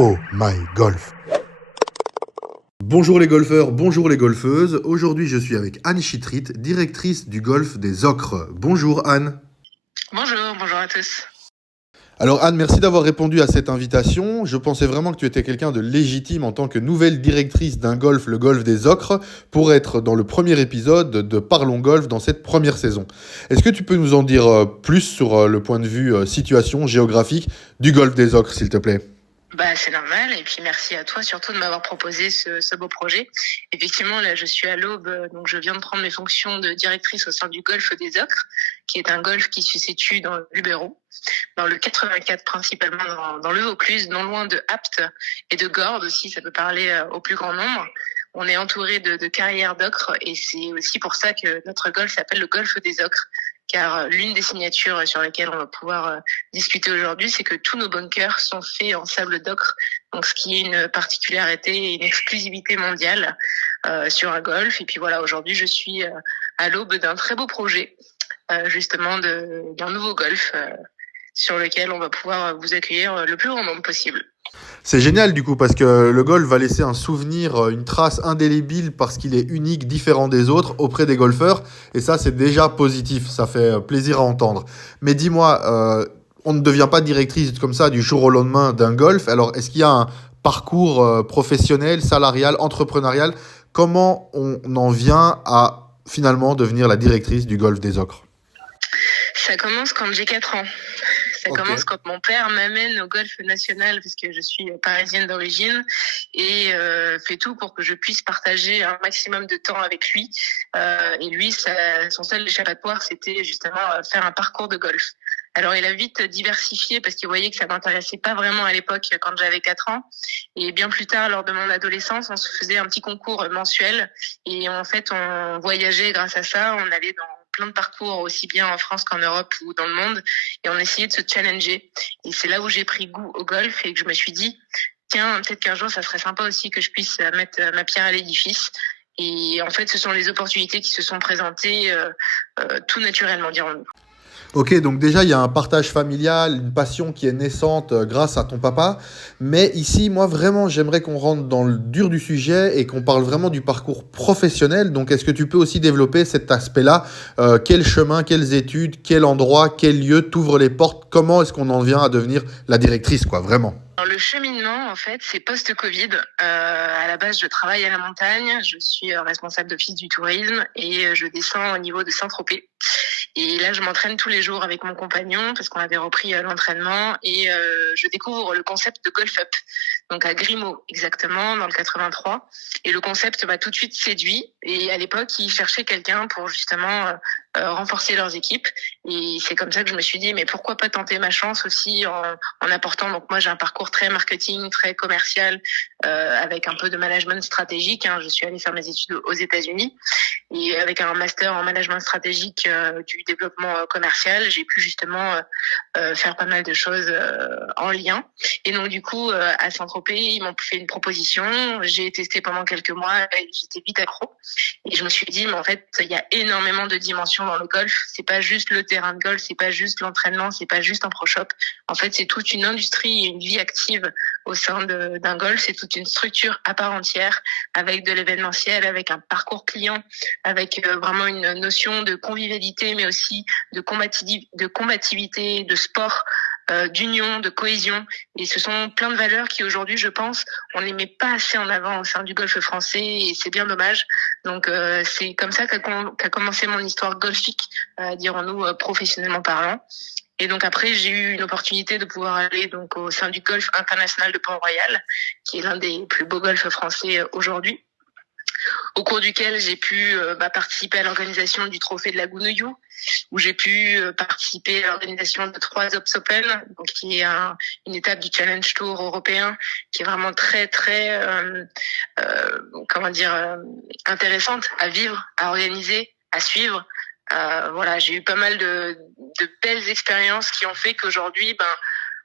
Oh my golf. Bonjour les golfeurs, bonjour les golfeuses. Aujourd'hui, je suis avec Anne Chitrit, directrice du golf des Ocres. Bonjour Anne. Bonjour à tous. Alors Anne, merci d'avoir répondu à cette invitation. Je pensais vraiment que tu étais quelqu'un de légitime en tant que nouvelle directrice d'un golf, le golf des Ocres, pour être dans le premier épisode de Parlons Golf dans cette première saison. Est-ce que tu peux nous en dire plus sur le point de vue situation géographique du golf des Ocres, s'il te plaît? C'est normal, et puis merci à toi surtout de m'avoir proposé ce beau projet. Effectivement, là je suis à l'aube, donc je viens de prendre mes fonctions de directrice au sein du golf des Ocres, qui est un golf qui se situe dans le Luberon, dans le 84 principalement, dans le Vaucluse, non loin de Apt et de Gordes aussi, ça peut parler au plus grand nombre. On est entouré de carrières d'ocre, et c'est aussi pour ça que notre golf s'appelle le golf des Ocres, car l'une des signatures sur lesquelles on va pouvoir discuter aujourd'hui, c'est que tous nos bunkers sont faits en sable d'ocre, donc ce qui est une particularité et une exclusivité mondiale sur un golf. Et puis voilà, aujourd'hui je suis à l'aube d'un très beau projet, justement d'un nouveau golf sur lequel on va pouvoir vous accueillir le plus grand nombre possible. C'est génial du coup parce que le golf va laisser un souvenir, une trace indélébile parce qu'il est unique, différent des autres auprès des golfeurs et ça c'est déjà positif, ça fait plaisir à entendre. Mais dis-moi, on ne devient pas directrice comme ça du jour au lendemain d'un golf, alors est-ce qu'il y a un parcours professionnel, salarial, entrepreneurial? Comment on en vient à finalement devenir la directrice du golf des Ocres? Ça commence quand j'ai 4 ans. Ça commence quand mon père m'amène au golf national, parce que je suis parisienne d'origine, et fait tout pour que je puisse partager un maximum de temps avec lui. Et lui, son seul échappatoire, c'était justement faire un parcours de golf. Alors il a vite diversifié parce qu'il voyait que ça m'intéressait pas vraiment à l'époque quand j'avais 4 ans. Et bien plus tard, lors de mon adolescence, on se faisait un petit concours mensuel. Et en fait, on voyageait grâce à ça. On allait dans plein de parcours, aussi bien en France qu'en Europe ou dans le monde. Et on essayait de se challenger. Et c'est là où j'ai pris goût au golf et que je me suis dit, tiens, peut-être qu'un jour, ça serait sympa aussi que je puisse mettre ma pierre à l'édifice. Et en fait, ce sont les opportunités qui se sont présentées tout naturellement, dirons-nous. Ok, donc déjà il y a un partage familial, une passion qui est naissante grâce à ton papa. Mais ici, moi vraiment, j'aimerais qu'on rentre dans le dur du sujet et qu'on parle vraiment du parcours professionnel. Donc est-ce que tu peux aussi développer cet aspect-là? Quel chemin, quelles études, quel endroit, quel lieu t'ouvre les portes? Comment est-ce qu'on en vient à devenir la directrice, quoi, vraiment? Alors, le cheminement, en fait, c'est post-Covid. À la base, je travaille à la montagne, je suis responsable d'office du tourisme et je descends au niveau de Saint-Tropez. Et là, je m'entraîne tous les jours avec mon compagnon parce qu'on avait repris l'entraînement et je découvre le concept de Golf Up, donc à Grimaud exactement, dans le 83. Et le concept m'a tout de suite séduit. Et à l'époque, ils cherchaient quelqu'un pour justement renforcer leurs équipes. Et c'est comme ça que je me suis dit, mais pourquoi pas tenter ma chance aussi en apportant. Donc moi, j'ai un parcours très marketing, très commercial, avec un peu de management stratégique. Je suis allée faire mes études aux États-Unis. Et avec un master en management stratégique du développement commercial, j'ai pu justement faire pas mal de choses en lien. Et donc du coup, à Saint-Tropez, ils m'ont fait une proposition. J'ai testé pendant quelques mois et j'étais vite accro. Et je me suis dit, mais en fait, il y a énormément de dimensions dans le golf. C'est pas juste le terrain de golf, c'est pas juste l'entraînement, c'est pas juste un pro shop. En fait, c'est toute une industrie et une vie active au sein d'un golf. C'est toute une structure à part entière, avec de l'événementiel, avec un parcours client, avec vraiment une notion de convivialité, mais aussi de combativité, de sport, d'union, de cohésion. Et ce sont plein de valeurs qui aujourd'hui, je pense, on ne les met pas assez en avant au sein du golf français, et c'est bien dommage. Donc c'est comme ça qu'a commencé mon histoire golfique, dirons-nous, professionnellement parlant. Et donc après, j'ai eu une opportunité de pouvoir aller donc au sein du Golf International de Port-Royal, qui est l'un des plus beaux golfs français aujourd'hui, au cours duquel j'ai pu participer à l'organisation du Trophée de la Gounouillou, où j'ai pu participer à l'organisation de 3 Ops Open, donc qui est une étape du Challenge Tour européen, qui est vraiment très très intéressante à vivre, à organiser, à suivre. Voilà, j'ai eu pas mal de belles expériences qui ont fait qu'aujourd'hui,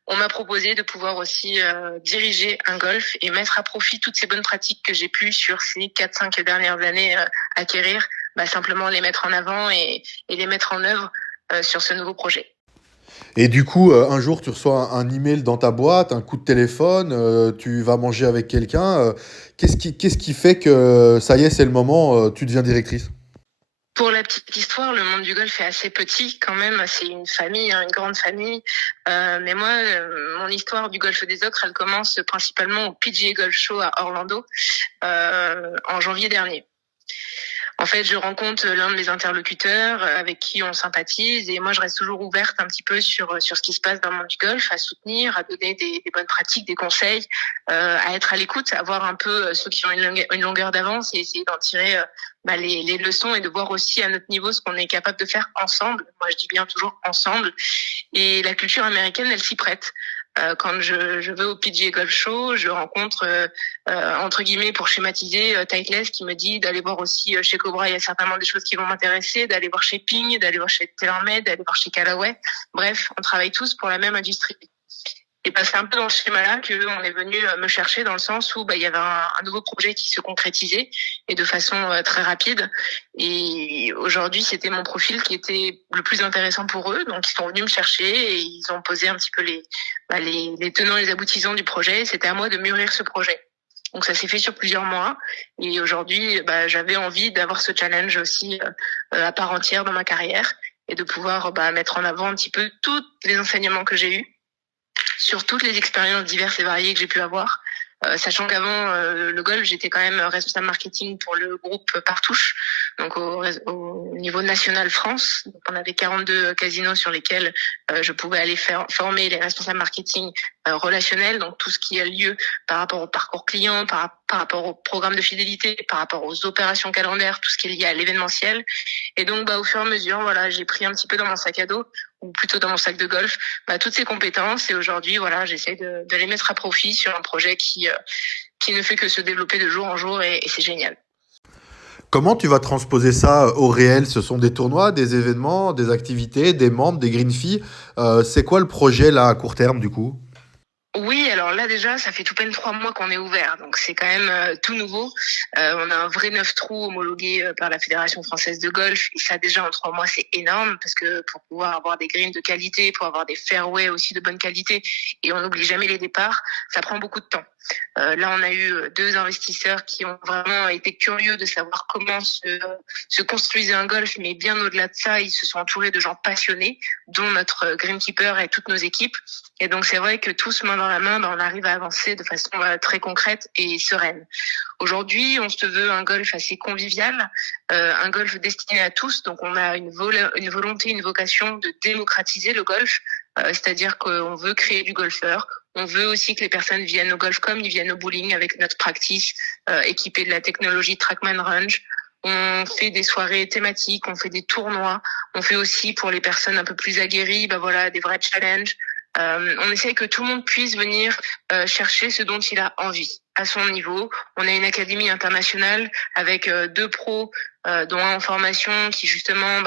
on m'a proposé de pouvoir aussi diriger un golf et mettre à profit toutes ces bonnes pratiques que j'ai pu sur ces 4-5 dernières années acquérir, simplement les mettre en avant et les mettre en œuvre sur ce nouveau projet. Et du coup, un jour, tu reçois un email dans ta boîte, un coup de téléphone, tu vas manger avec quelqu'un. Qu'est-ce qui fait que ça y est, c'est le moment, tu deviens directrice? Pour la petite histoire, le monde du golf est assez petit quand même. C'est une famille, hein, une grande famille. Mais moi, mon histoire du golf des autres, elle commence principalement au PGA Golf Show à Orlando en janvier dernier. En fait, je rencontre l'un de mes interlocuteurs avec qui on sympathise et moi, je reste toujours ouverte un petit peu sur ce qui se passe dans le monde du golf, à soutenir, à donner des bonnes pratiques, des conseils, à être à l'écoute, à voir un peu ceux qui ont une longueur d'avance et essayer d'en tirer les leçons et de voir aussi à notre niveau ce qu'on est capable de faire ensemble. Moi, je dis bien toujours ensemble. Et la culture américaine, elle s'y prête. Quand je vais au PGA Golf Show, je rencontre, entre guillemets, pour schématiser, Titleist qui me dit d'aller voir aussi chez Cobra, il y a certainement des choses qui vont m'intéresser, d'aller voir chez Ping, d'aller voir chez TaylorMade, d'aller voir chez Callaway. Bref, on travaille tous pour la même industrie. Et bah, c'est un peu dans ce schéma-là qu'on est venu me chercher dans le sens où il y avait un nouveau projet qui se concrétisait et de façon très rapide. Et aujourd'hui, c'était mon profil qui était le plus intéressant pour eux. Donc, ils sont venus me chercher et ils ont posé un petit peu les tenants et les aboutissants du projet. C'était à moi de mûrir ce projet. Donc, ça s'est fait sur plusieurs mois. Et aujourd'hui, j'avais envie d'avoir ce challenge aussi à part entière dans ma carrière et de pouvoir mettre en avant un petit peu tous les enseignements que j'ai eus sur toutes les expériences diverses et variées que j'ai pu avoir. Sachant qu'avant le golf, j'étais quand même responsable marketing pour le groupe Partouche, donc au niveau national France. Donc on avait 42 casinos sur lesquels je pouvais aller former les responsables marketing relationnels, donc tout ce qui a lieu par rapport au parcours client, par rapport au programme de fidélité, par rapport aux opérations calendaires, tout ce qui est lié à l'événementiel. Et donc au fur et à mesure, voilà, j'ai pris un petit peu dans mon sac à dos, ou plutôt dans mon sac de golf, toutes ces compétences. Et aujourd'hui, voilà, j'essaie de les mettre à profit sur un projet qui ne fait que se développer de jour en jour et c'est génial. Comment tu vas transposer ça au réel? Ce sont des tournois, des événements, des activités, des membres, des green fees. C'est quoi le projet là à court terme du coup? Oui, alors là déjà, ça fait tout peine 3 mois qu'on est ouvert, donc c'est quand même tout nouveau. On a un vrai 9 trous homologué par la Fédération française de golf, et ça déjà en 3 mois c'est énorme parce que pour pouvoir avoir des greens de qualité, pour avoir des fairways aussi de bonne qualité, et on n'oublie jamais les départs, ça prend beaucoup de temps. Là, on a eu 2 investisseurs qui ont vraiment été curieux de savoir comment se construisait un golf, mais bien au-delà de ça, ils se sont entourés de gens passionnés, dont notre greenkeeper et toutes nos équipes. Et donc, c'est vrai que tous main dans la main, on arrive à avancer de façon très concrète et sereine. Aujourd'hui, on se veut un golf assez convivial, un golf destiné à tous. Donc, on a une volonté, une vocation de démocratiser le golf, c'est-à-dire qu'on veut créer du golfeur. On veut aussi que les personnes viennent au golf comme ils viennent au bowling avec notre practice équipée de la technologie Trackman Range. On fait des soirées thématiques, on fait des tournois, on fait aussi pour les personnes un peu plus aguerries, des vrais challenges. On essaye que tout le monde puisse venir chercher ce dont il a envie à son niveau. On a une académie internationale avec 2 pros, dont un en formation qui justement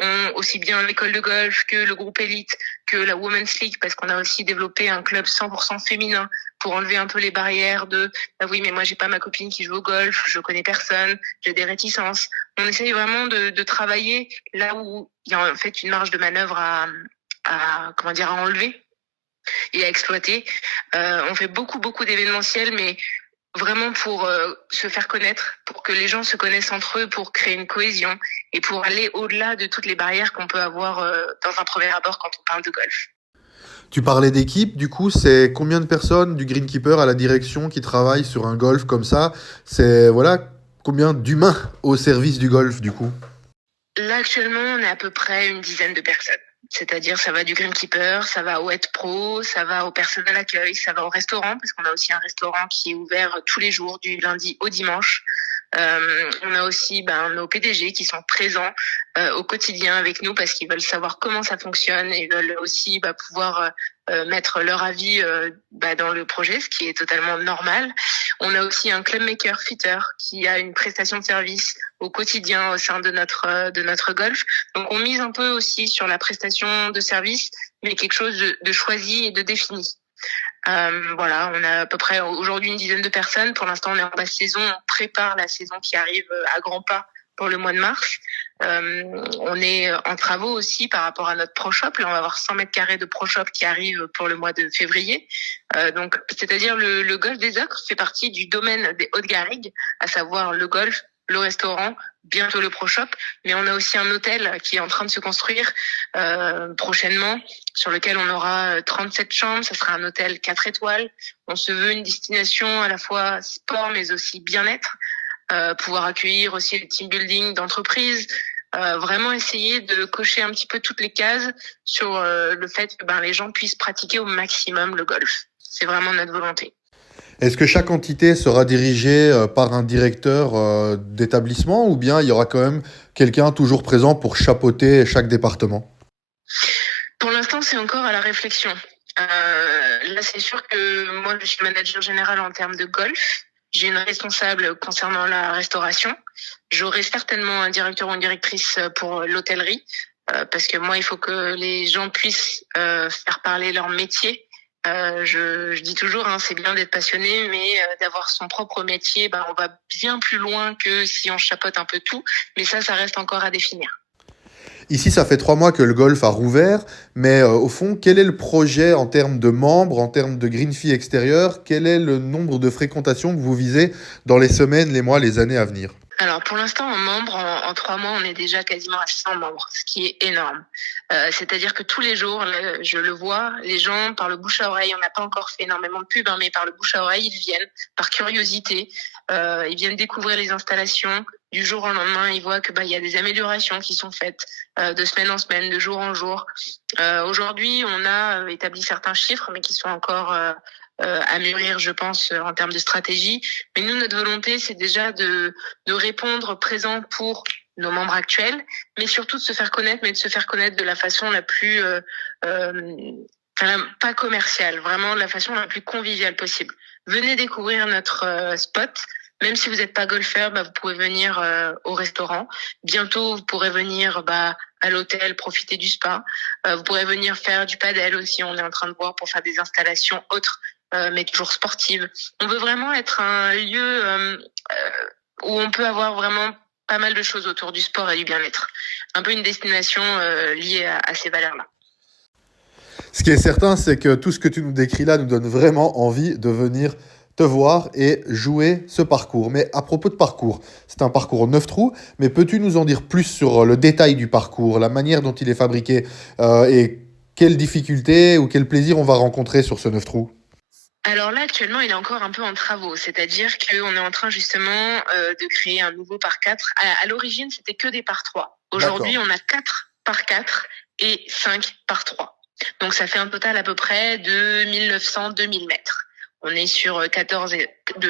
ont aussi bien l'école de golf que le groupe élite, que la Women's League, parce qu'on a aussi développé un club 100% féminin pour enlever un peu les barrières de oui mais moi j'ai pas ma copine qui joue au golf, je connais personne, j'ai des réticences. On essaye vraiment de travailler là où il y a en fait une marge de manœuvre à enlever et à exploiter. On fait beaucoup d'événementiels, mais vraiment pour se faire connaître, pour que les gens se connaissent entre eux, pour créer une cohésion et pour aller au-delà de toutes les barrières qu'on peut avoir dans un premier abord quand on parle de golf. Tu parlais d'équipe, du coup, c'est combien de personnes du greenkeeper à la direction qui travaillent sur un golf comme ça? C'est voilà, combien d'humains au service du golf du coup? Là, actuellement, on est à peu près une dizaine de personnes. C'est-à-dire, ça va du greenkeeper, ça va au head pro, ça va au personnel accueil, ça va au restaurant, parce qu'on a aussi un restaurant qui est ouvert tous les jours, du lundi au dimanche. On a aussi nos PDG qui sont présents au quotidien avec nous parce qu'ils veulent savoir comment ça fonctionne et veulent aussi pouvoir mettre leur avis dans le projet, ce qui est totalement normal. On a aussi un clubmaker fitter qui a une prestation de service au quotidien au sein de notre golf. Donc on mise un peu aussi sur la prestation de service, mais quelque chose de choisi et de défini. Voilà, on a à peu près aujourd'hui une dizaine de personnes. Pour l'instant, on est en basse saison. On prépare la saison qui arrive à grands pas pour le mois de mars. On est en travaux aussi par rapport à notre Pro Shop. Là, on va avoir 100 mètres carrés de Pro Shop qui arrive pour le mois de février. Donc, c'est-à-dire le golf des Ocres fait partie du domaine des Hautes-Garrigues, à savoir le golf, le restaurant, bientôt le Pro Shop. Mais on a aussi un hôtel qui est en train de se construire prochainement, sur lequel on aura 37 chambres. Ça sera un hôtel 4 étoiles. On se veut une destination à la fois sport, mais aussi bien-être. Pouvoir accueillir aussi le team building d'entreprise, vraiment essayer de cocher un petit peu toutes les cases sur le fait que les gens puissent pratiquer au maximum le golf. C'est vraiment notre volonté. Est-ce que chaque entité sera dirigée par un directeur d'établissement ou bien il y aura quand même quelqu'un toujours présent pour chapeauter chaque département? Pour l'instant, c'est encore à la réflexion. Là, c'est sûr que moi, je suis manager général en termes de golf. J'ai une responsable concernant la restauration. J'aurai certainement un directeur ou une directrice pour l'hôtellerie, parce que moi, il faut que les gens puissent faire parler leur métier. Je dis toujours, c'est bien d'être passionné, mais d'avoir son propre métier, on va bien plus loin que si on chapeaute un peu tout. Mais ça reste encore à définir. Ici, ça fait 3 mois que le golf a rouvert, mais au fond, quel est le projet en termes de membres, en termes de green fee extérieure? Quel est le nombre de fréquentations que vous visez dans les semaines, les mois, les années à venir? Alors pour l'instant, en membres, en 3 mois, on est déjà quasiment à 100 membres, ce qui est énorme. C'est-à-dire que tous les jours, je le vois, les gens, par le bouche à oreille, on n'a pas encore fait énormément de pub, mais par le bouche à oreille, ils viennent, par curiosité, ils viennent découvrir les installations. Du jour au lendemain, ils voient que il y a des améliorations qui sont faites de semaine en semaine, de jour en jour. Aujourd'hui, on a établi certains chiffres, mais qui sont encore à mûrir, je pense, en termes de stratégie. Mais nous, notre volonté, c'est déjà de répondre présent pour nos membres actuels, mais surtout de se faire connaître, mais de se faire connaître de la façon la plus pas commerciale, vraiment de la façon la plus conviviale possible. Venez découvrir notre spot. Même si vous n'êtes pas golfeur, vous pouvez venir au restaurant. Bientôt, vous pourrez venir à l'hôtel, profiter du spa. Vous pourrez venir faire du padel aussi. On est en train de voir pour faire des installations autres, mais toujours sportives. On veut vraiment être un lieu où on peut avoir vraiment pas mal de choses autour du sport et du bien-être. Un peu une destination liée à ces valeurs-là. Ce qui est certain, c'est que tout ce que tu nous décris là nous donne vraiment envie de venir te voir et jouer ce parcours. Mais à propos de parcours, c'est un parcours 9 trous, mais peux-tu nous en dire plus sur le détail du parcours, la manière dont il est fabriqué et quelles difficultés ou quel plaisir on va rencontrer sur ce 9 trous? Alors là, actuellement, il est encore un peu en travaux. C'est-à-dire qu'on est en train justement de créer un nouveau par 4. À l'origine, c'était que des par 3. Aujourd'hui, on a 4 par 4 et 5 par 3. Donc ça fait un total à peu près de 1900-2000 mètres. On est sur de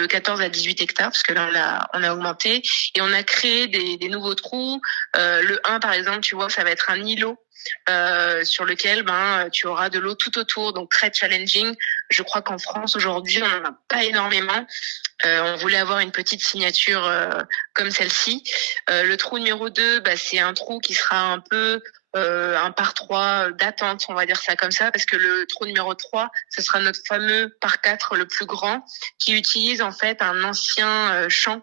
14 à 18 hectares, parce que là, on a augmenté. Et on a créé des nouveaux trous. Le 1, par exemple, tu vois, ça va être un îlot sur lequel tu auras de l'eau tout autour, donc très challenging. Je crois qu'en France, aujourd'hui, on n'en a pas énormément. On voulait avoir une petite signature comme celle-ci. Le trou numéro 2, c'est un trou qui sera un peu un par 3 d'attente, on va dire ça comme ça, parce que le trou numéro 3, ce sera notre fameux par 4 le plus grand, qui utilise en fait un ancien champ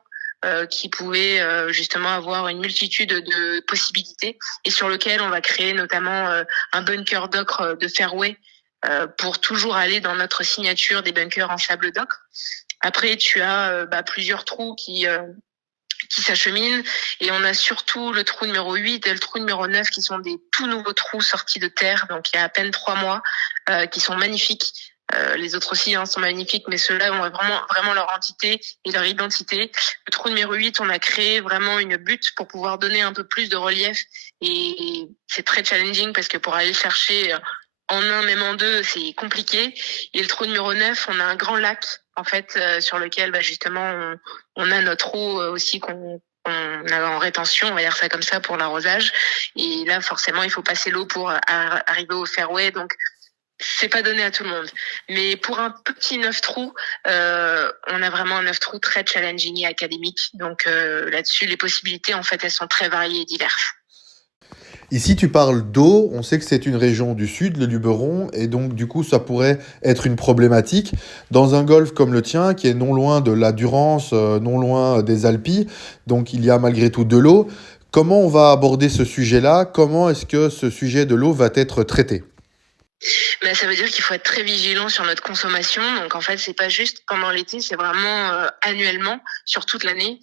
qui pouvait justement avoir une multitude de possibilités et sur lequel on va créer notamment un bunker d'ocre de fairway pour toujours aller dans notre signature des bunkers en sable d'ocre. Après, tu as plusieurs trous qui s'acheminent et on a surtout le trou numéro 8 et le trou numéro 9 qui sont des tout nouveaux trous sortis de terre, donc il y a à peine 3 mois, qui sont magnifiques. Les autres aussi sont magnifiques, mais ceux-là ont vraiment leur entité et leur identité. Le trou numéro 8, on a créé vraiment une butte pour pouvoir donner un peu plus de relief et c'est très challenging parce que pour aller le chercher en un, même en deux, c'est compliqué. Et le trou numéro 9, on a un grand lac en fait sur lequel justement on a notre eau aussi qu'on a en rétention, on va dire ça comme ça, pour l'arrosage. Et là, forcément, il faut passer l'eau pour arriver au fairway. Donc, c'est pas donné à tout le monde. Mais pour un petit 9 trous, on a vraiment un 9 trous très challenging et académique. Donc là-dessus, les possibilités, en fait, elles sont très variées et diverses. Ici, tu parles d'eau, on sait que c'est une région du sud, le Luberon, et donc du coup, ça pourrait être une problématique. Dans un golfe comme le tien, qui est non loin de la Durance, non loin des Alpes, donc il y a malgré tout de l'eau, comment on va aborder ce sujet-là? Comment est-ce que ce sujet de l'eau va être traité? Mais ça veut dire qu'il faut être très vigilant sur notre consommation. Donc en fait, c'est pas juste pendant l'été, c'est vraiment annuellement, sur toute l'année.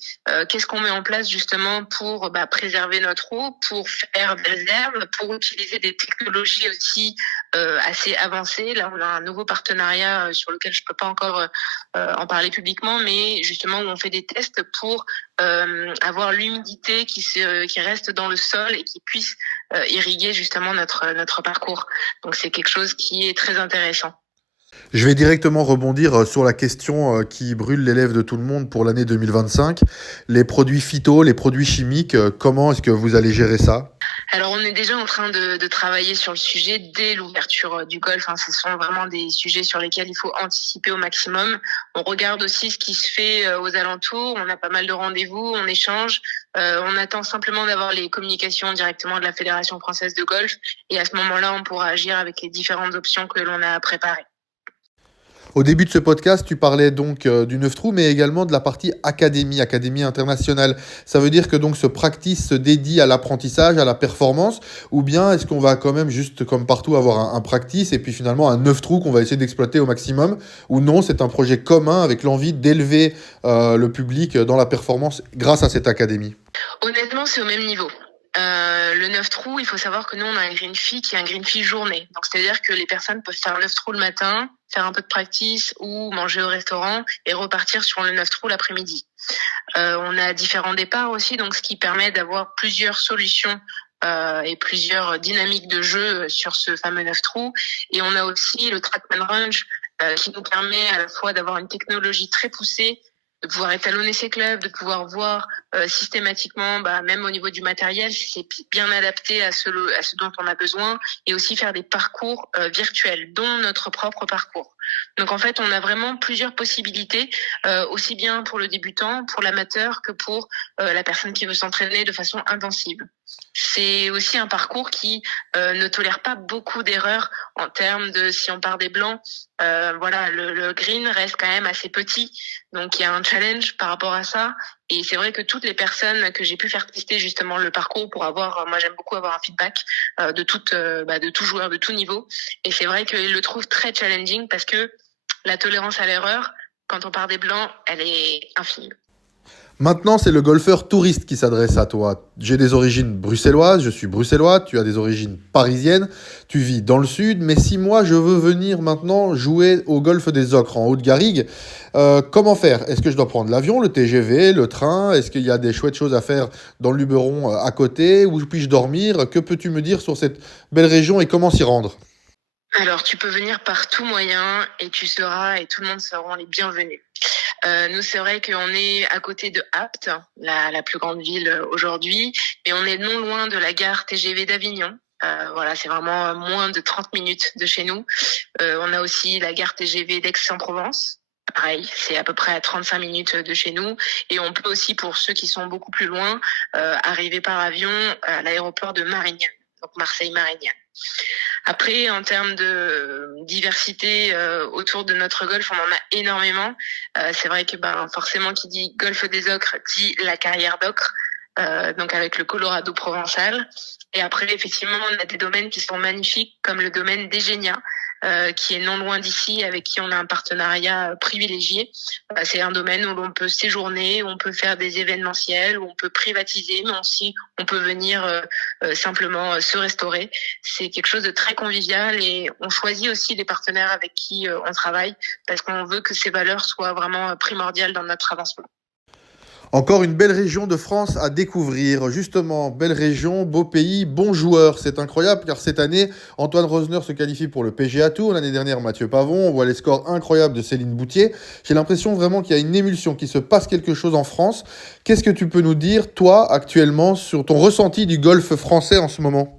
Qu'est-ce qu'on met en place justement pour préserver notre eau, pour faire des réserves, pour utiliser des technologies aussi assez avancées. Là, on a un nouveau partenariat sur lequel je peux pas encore en parler publiquement, mais justement où on fait des tests pour avoir l'humidité qui reste dans le sol et qui puisse irriguer justement notre parcours. Donc c'est quelque chose qui est très intéressant. Je vais directement rebondir sur la question qui brûle les lèvres de tout le monde pour l'année 2025. Les produits phyto, les produits chimiques, comment est-ce que vous allez gérer ça? Alors on est déjà en train de travailler sur le sujet dès l'ouverture du golf. Hein. Ce sont vraiment des sujets sur lesquels il faut anticiper au maximum. On regarde aussi ce qui se fait aux alentours. On a pas mal de rendez-vous, on échange. On attend simplement d'avoir les communications directement de la Fédération française de golf. Et à ce moment-là, on pourra agir avec les différentes options que l'on a préparées. Au début de ce podcast, tu parlais donc du 9 trous, mais également de la partie académie, académie internationale. Ça veut dire que donc ce practice se dédie à l'apprentissage, à la performance, ou bien est-ce qu'on va quand même juste comme partout avoir un practice et puis finalement un 9 trous qu'on va essayer d'exploiter au maximum, ou non, c'est un projet commun avec l'envie d'élever le public dans la performance grâce à cette académie? Honnêtement, c'est au même niveau. Le 9 trous, il faut savoir que nous, on a un green fee qui est un green fee journée. Donc, c'est-à-dire que les personnes peuvent faire 9 trous le matin, faire un peu de practice ou manger au restaurant et repartir sur le 9 trous l'après-midi. On a différents départs aussi, donc ce qui permet d'avoir plusieurs solutions et plusieurs dynamiques de jeu sur ce fameux 9 trous. Et on a aussi le Trackman Range qui nous permet à la fois d'avoir une technologie très poussée, de pouvoir étalonner ses clubs, de pouvoir voir systématiquement, même au niveau du matériel, si c'est bien adapté à ce dont on a besoin, et aussi faire des parcours virtuels, dont notre propre parcours. Donc en fait, on a vraiment plusieurs possibilités, aussi bien pour le débutant, pour l'amateur, que pour la personne qui veut s'entraîner de façon intensive. C'est aussi un parcours qui ne tolère pas beaucoup d'erreurs en termes de si on part des blancs. Le green reste quand même assez petit, donc il y a un challenge par rapport à ça. Et c'est vrai que toutes les personnes que j'ai pu faire tester justement le parcours pour moi j'aime beaucoup avoir un feedback de tout joueur de tout niveau. Et c'est vrai qu'ils le trouvent très challenging parce que la tolérance à l'erreur, quand on part des blancs, elle est infime. Maintenant, c'est le golfeur touriste qui s'adresse à toi. J'ai des origines bruxelloises, je suis bruxellois, tu as des origines parisiennes, tu vis dans le sud, mais si moi je veux venir maintenant jouer au golfe des Ocres en Haute-Garrigue, comment faire? Est-ce que je dois prendre l'avion, le TGV, le train? Est-ce qu'il y a des chouettes choses à faire dans le Luberon à côté? Où puis-je dormir? Que peux-tu me dire sur cette belle région et comment s'y rendre? Alors, tu peux venir par tout moyen et et tout le monde seront les bienvenus. Nous, c'est vrai qu'on est à côté de Apt, la plus grande ville aujourd'hui, mais on est non loin de la gare TGV d'Avignon. C'est vraiment moins de 30 minutes de chez nous. On a aussi la gare TGV d'Aix-en-Provence. Pareil, c'est à peu près à 35 minutes de chez nous. Et on peut aussi, pour ceux qui sont beaucoup plus loin, arriver par avion à l'aéroport de Marignane, donc Marseille-Marignane. Après, en termes de diversité autour de notre golf, on en a énormément. C'est vrai que forcément, qui dit golfe des Ocres dit la carrière d'Ocre, donc avec le Colorado provençal. Et après, effectivement, on a des domaines qui sont magnifiques, comme le domaine d'Egenia, qui est non loin d'ici, avec qui on a un partenariat privilégié. C'est un domaine où l'on peut séjourner, où on peut faire des événementiels, où on peut privatiser, mais aussi on peut venir simplement se restaurer. C'est quelque chose de très convivial et on choisit aussi les partenaires avec qui on travaille parce qu'on veut que ces valeurs soient vraiment primordiales dans notre avancement. Encore une belle région de France à découvrir. Justement, belle région, beau pays, bons joueurs. C'est incroyable car cette année, Antoine Rosner se qualifie pour le PGA Tour. L'année dernière, Mathieu Pavon. On voit les scores incroyables de Céline Boutier. J'ai l'impression vraiment qu'il y a une émulsion, qu'il se passe quelque chose en France. Qu'est-ce que tu peux nous dire, toi, actuellement, sur ton ressenti du golf français en ce moment?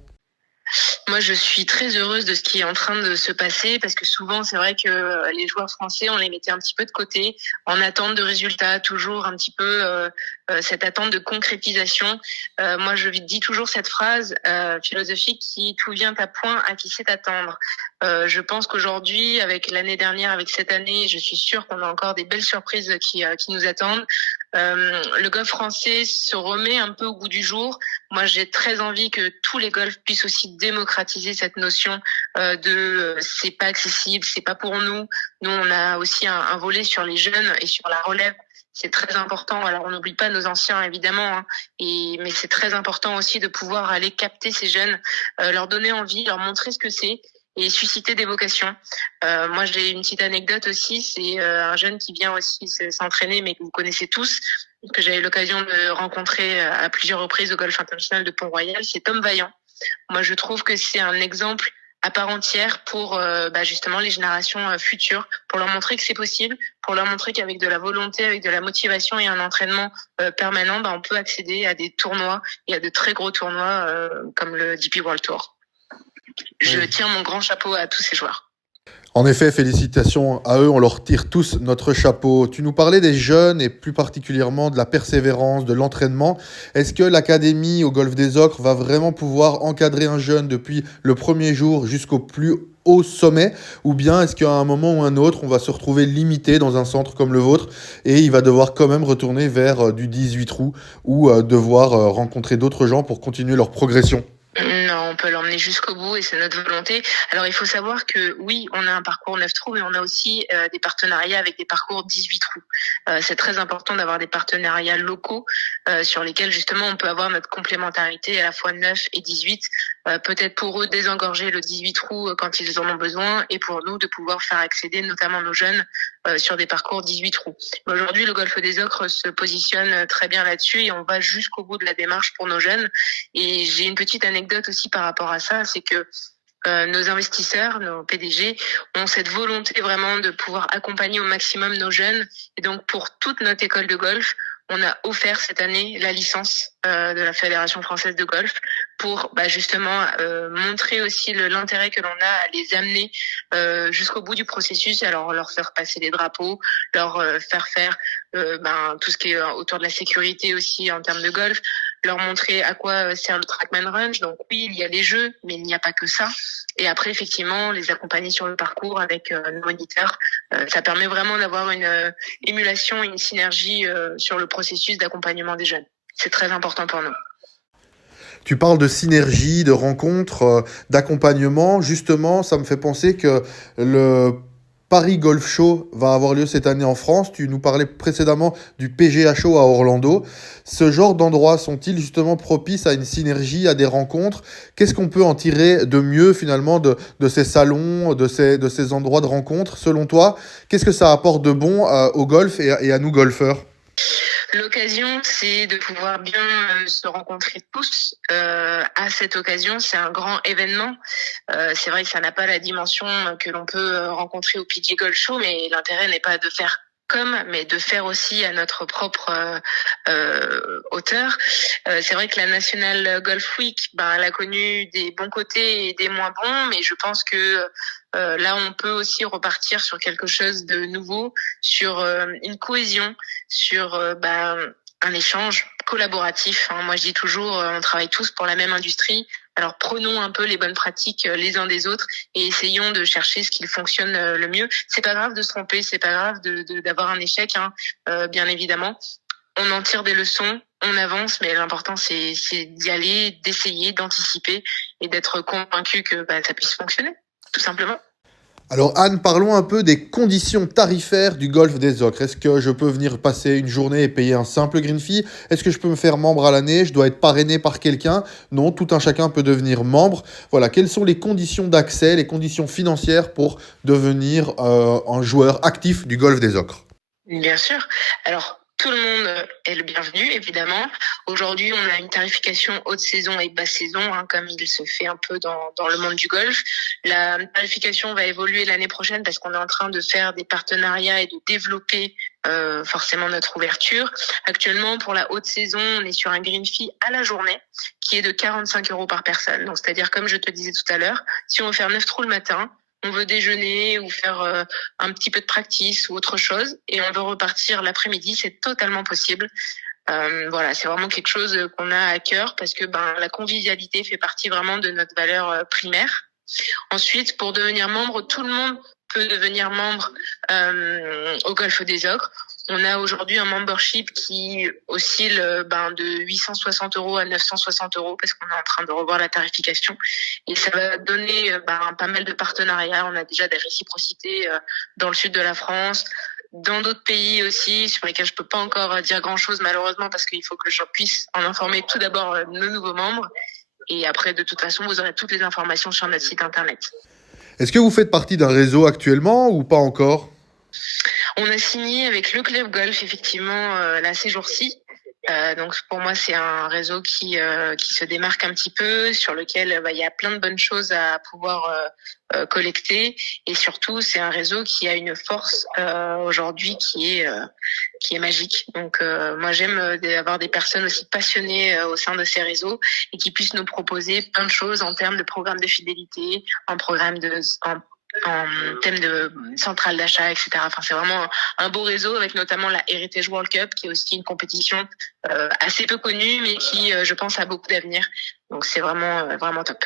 Moi, je suis très heureuse de ce qui est en train de se passer parce que souvent, c'est vrai que les joueurs français, on les mettait un petit peu de côté en attente de résultats, toujours un petit peu cette attente de concrétisation. Moi, je dis toujours cette phrase philosophique qui tout vient à point à qui sait attendre. Je pense qu'aujourd'hui, avec l'année dernière, avec cette année, je suis sûre qu'on a encore des belles surprises qui nous attendent. Le golf français se remet un peu au goût du jour. Moi, j'ai très envie que tous les golfs puissent aussi démocratiser cette notion c'est pas accessible, c'est pas pour nous. Nous, on a aussi un volet sur les jeunes et sur la relève. C'est très important. Alors, on n'oublie pas nos anciens, évidemment, hein, mais c'est très important aussi de pouvoir aller capter ces jeunes, leur donner envie, leur montrer ce que c'est et susciter des vocations. Moi, j'ai une petite anecdote aussi. C'est un jeune qui vient aussi s'entraîner, mais que vous connaissez tous, que j'avais l'occasion de rencontrer à plusieurs reprises au Golf International de Pont-Royal. C'est Tom Vaillant. Moi, je trouve que c'est un exemple à part entière pour justement les générations futures, pour leur montrer que c'est possible, pour leur montrer qu'avec de la volonté, avec de la motivation et un entraînement permanent, on peut accéder à des tournois et à de très gros tournois comme le DP World Tour. Je tiens mon grand chapeau à tous ces joueurs. En effet, félicitations à eux, on leur tire tous notre chapeau. Tu nous parlais des jeunes et plus particulièrement de la persévérance, de l'entraînement. Est-ce que l'Académie au Golfe des Ocres va vraiment pouvoir encadrer un jeune depuis le premier jour jusqu'au plus haut sommet, ou bien est-ce qu'à un moment ou un autre, on va se retrouver limité dans un centre comme le vôtre et il va devoir quand même retourner vers du 18 trous ou devoir rencontrer d'autres gens pour continuer leur progression? Non, on peut l'emmener jusqu'au bout et c'est notre volonté. Alors, il faut savoir que oui, on a un parcours 9 trous, mais on a aussi des partenariats avec des parcours 18 trous. C'est très important d'avoir des partenariats locaux sur lesquels justement on peut avoir notre complémentarité à la fois 9 et 18. Peut-être pour eux désengorger le 18 trous quand ils en ont besoin et pour nous de pouvoir faire accéder notamment nos jeunes sur des parcours 18 trous. Aujourd'hui, le Golfe des Ocres se positionne très bien là-dessus et on va jusqu'au bout de la démarche pour nos jeunes. Et j'ai une petite anecdote aussi par rapport à ça, c'est que nos investisseurs, nos PDG, ont cette volonté vraiment de pouvoir accompagner au maximum nos jeunes. Et donc, pour toute notre école de golf, on a offert cette année la licence de la Fédération française de golf pour justement montrer aussi l'intérêt que l'on a à les amener jusqu'au bout du processus, alors leur faire passer les drapeaux, leur faire faire tout ce qui est autour de la sécurité aussi en termes de golf, leur montrer à quoi sert le Trackman Range. Donc oui, il y a les jeux, mais il n'y a pas que ça. Et après, effectivement, les accompagner sur le parcours avec nos moniteurs. Ça permet vraiment d'avoir une émulation, une synergie sur le processus d'accompagnement des jeunes. C'est très important pour nous. Tu parles de synergie, de rencontres, d'accompagnement. Justement, ça me fait penser que le Paris Golf Show va avoir lieu cette année en France. Tu nous parlais précédemment du PGA Show à Orlando. Ce genre d'endroits sont-ils justement propices à une synergie, à des rencontres? Qu'est-ce qu'on peut en tirer de mieux finalement de ces salons, de ces endroits de rencontres? Selon toi, qu'est-ce que ça apporte de bon au golf et à nous golfeurs? L'occasion, c'est de pouvoir bien se rencontrer tous. À cette occasion, c'est un grand événement. C'est vrai que ça n'a pas la dimension que l'on peut rencontrer au PGA Golf Show, mais l'intérêt n'est pas de faire mais de faire aussi à notre propre hauteur. C'est vrai que la National Golf Week, elle a connu des bons côtés et des moins bons, mais je pense que là, on peut aussi repartir sur quelque chose de nouveau, sur une cohésion, sur un échange collaboratif. Moi, je dis toujours, on travaille tous pour la même industrie. Alors, prenons un peu les bonnes pratiques les uns des autres et essayons de chercher ce qui fonctionne le mieux. C'est pas grave de se tromper, c'est pas grave d'avoir un échec, bien évidemment. On en tire des leçons, on avance, mais l'important, c'est d'y aller, d'essayer, d'anticiper et d'être convaincu que ça puisse fonctionner, tout simplement. Alors Anne, parlons un peu des conditions tarifaires du Golfe des Ocres. Est-ce que je peux venir passer une journée et payer un simple green fee? Est-ce que je peux me faire membre à l'année? Je dois être parrainé par quelqu'un? Non, tout un chacun peut devenir membre. Voilà, quelles sont les conditions d'accès, les conditions financières pour devenir un joueur actif du Golfe des Ocres? Bien sûr. Alors, Tout le monde est le bienvenu, évidemment. Aujourd'hui, on a une tarification haute saison et basse saison, comme il se fait un peu dans le monde du golf. La tarification va évoluer l'année prochaine parce qu'on est en train de faire des partenariats et de développer forcément notre ouverture. Actuellement, pour la haute saison, on est sur un green fee à la journée qui est de 45 € par personne. Donc, c'est-à-dire, comme je te disais tout à l'heure, si on veut faire 9 trous le matin, on veut déjeuner ou faire un petit peu de practice ou autre chose et on veut repartir l'après-midi, c'est totalement possible. Voilà, c'est vraiment quelque chose qu'on a à cœur parce que la convivialité fait partie vraiment de notre valeur primaire. Ensuite, pour devenir membre, tout le monde peut devenir membre au Golfe des Ocres. On a aujourd'hui un membership qui oscille de 860 € à 960 € parce qu'on est en train de revoir la tarification. Et ça va donner pas mal de partenariats. On a déjà des réciprocités dans le sud de la France, dans d'autres pays aussi, sur lesquels je peux pas encore dire grand-chose malheureusement parce qu'il faut que je puisse en informer tout d'abord nos nouveaux membres. Et après, de toute façon, vous aurez toutes les informations sur notre site internet. Est-ce que vous faites partie d'un réseau actuellement ou pas encore ? On a signé avec le Club Golf, effectivement, là, ces jours-ci. Donc pour moi, c'est un réseau qui se démarque un petit peu, sur lequel il y a plein de bonnes choses à pouvoir collecter. Et surtout, c'est un réseau qui a une force aujourd'hui qui est magique. Donc moi, j'aime avoir des personnes aussi passionnées au sein de ces réseaux et qui puissent nous proposer plein de choses en termes de programmes de fidélité, en thème de centrale d'achat, etc. Enfin, c'est vraiment un beau réseau avec notamment la Heritage World Cup, qui est aussi une compétition assez peu connue, mais qui, je pense, a beaucoup d'avenir. Donc, c'est vraiment, vraiment top.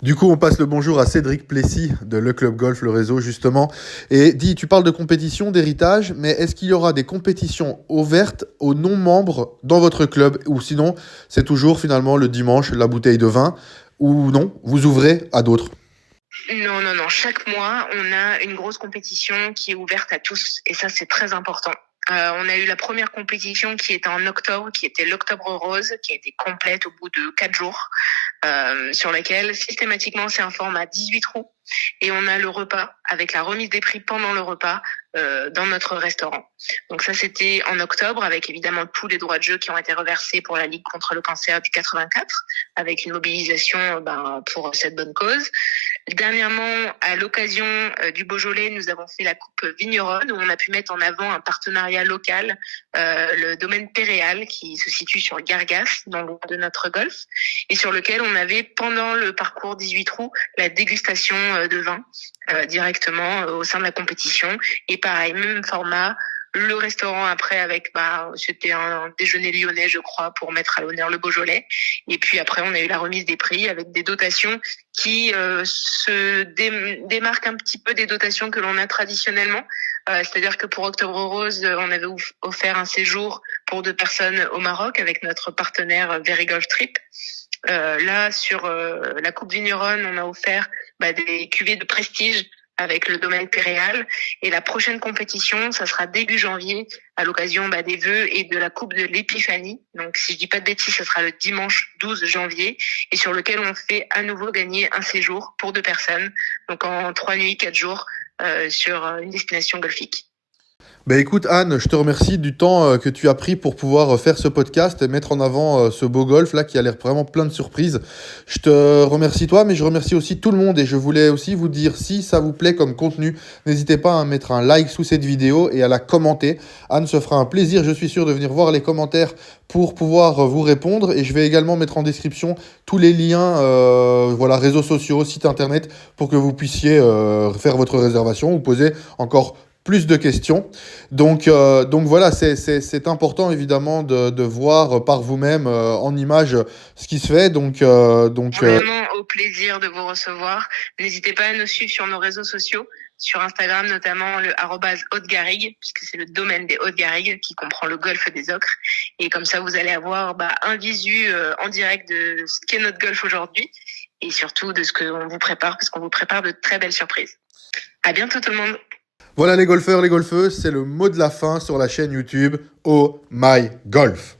Du coup, on passe le bonjour à Cédric Plessis de Le Club Golf, le réseau, justement. Et dis, tu parles de compétition, d'héritage, mais est-ce qu'il y aura des compétitions ouvertes aux non-membres dans votre club ? Ou sinon, c'est toujours finalement le dimanche, la bouteille de vin, ou non, vous ouvrez à d'autres ? Non. Chaque mois, on a une grosse compétition qui est ouverte à tous. Et ça, c'est très important. On a eu la première compétition qui était en octobre, qui était l'Octobre Rose, qui a été complète au bout de 4 jours, sur laquelle, systématiquement, c'est un format 18 trous. Et on a le repas, avec la remise des prix pendant le repas, dans notre restaurant. Donc ça, c'était en octobre, avec évidemment tous les droits de jeu qui ont été reversés pour la Ligue contre le cancer du 84, avec une mobilisation pour cette bonne cause. Dernièrement, à l'occasion du Beaujolais, nous avons fait la Coupe Vigneronne, où on a pu mettre en avant un partenariat local, le domaine Péréal, qui se situe sur Gargas, dans le de notre golf, et sur lequel on avait, pendant le parcours 18 trous, la dégustation de vin directement au sein de la compétition. Et pareil, même format, le restaurant après avec c'était un déjeuner lyonnais, je crois, pour mettre à l'honneur le Beaujolais. Et puis après, on a eu la remise des prix avec des dotations qui se démarquent un petit peu des dotations que l'on a traditionnellement. C'est-à-dire que pour Octobre Rose, on avait offert un séjour pour 2 personnes au Maroc avec notre partenaire Very Golf Trip. Là, sur la Coupe Vigneronne, on a offert des cuvées de prestige avec le domaine Péréal. Et la prochaine compétition, ça sera début janvier, à l'occasion des vœux et de la Coupe de l'Épiphanie. Donc, si je dis pas de bêtises, ça sera le dimanche 12 janvier, et sur lequel on fait à nouveau gagner un séjour pour 2 personnes, donc en 3 nuits, 4 jours, sur une destination golfique. Écoute Anne, je te remercie du temps que tu as pris pour pouvoir faire ce podcast et mettre en avant ce beau golf là qui a l'air vraiment plein de surprises. Je te remercie toi, mais je remercie aussi tout le monde et je voulais aussi vous dire si ça vous plaît comme contenu, n'hésitez pas à mettre un like sous cette vidéo et à la commenter. Anne se fera un plaisir, je suis sûr, de venir voir les commentaires pour pouvoir vous répondre et je vais également mettre en description tous les liens, réseaux sociaux, site internet pour que vous puissiez faire votre réservation ou poser encore plus de questions. Donc voilà, c'est important évidemment de voir par vous-même en image ce qui se fait. Vraiment au plaisir de vous recevoir. N'hésitez pas à nous suivre sur nos réseaux sociaux, sur Instagram notamment le @Haute-Garrigue, puisque c'est le domaine des Hautes-Garrigues qui comprend le golfe des Ocres. Et comme ça, vous allez avoir un visu en direct de ce qu'est notre golf aujourd'hui et surtout de ce qu'on vous prépare, parce qu'on vous prépare de très belles surprises. À bientôt tout le monde. Voilà les golfeurs, les golfeuses, c'est le mot de la fin sur la chaîne YouTube Oh My Golf.